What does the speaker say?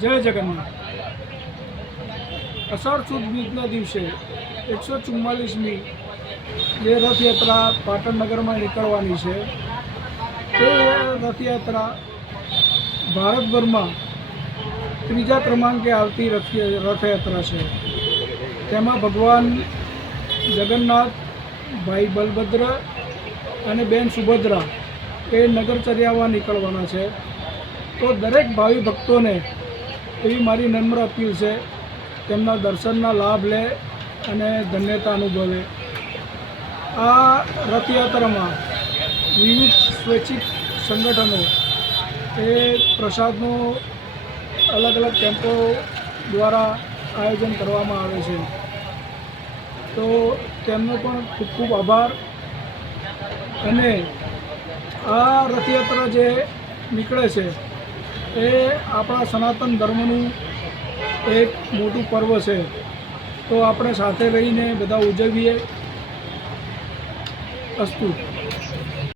જય જગન્નાથ। અષાઢ સુદ બીજના દિવસે 144મી જે રથયાત્રા પાટણ નગરમાં નીકળવાની છે તે રથયાત્રા ભારતભરમાં ત્રીજા ક્રમાંકે આવતી રથયાત્રા છે। તેમાં ભગવાન જગન્નાથ, ભાઈ બલભદ્ર અને બેન સુભદ્રા એ નગરચર્યામાં નીકળવાના છે। તો દરેક ભાવિ ભક્તોને એવી મારી નમ્ર અપીલ છે, તેમના દર્શનના લાભ લે અને ધન્યતા અનુભવે। આ રથયાત્રામાં વિવિધ સ્વૈચ્છિક સંગઠનો એ પ્રસાદનો અલગ અલગ કેમ્પો દ્વારા આયોજન કરવામાં આવે છે। તો તેમનો પણ ખૂબ ખૂબ આભાર। અને આ રથયાત્રા જે નીકળે છે એ આપણા સનાતન ધર્મનું એક મોટું પર્વ છે। તો આપણે સાથે રહીને બધા ઉજવીએ। અસ્તુ।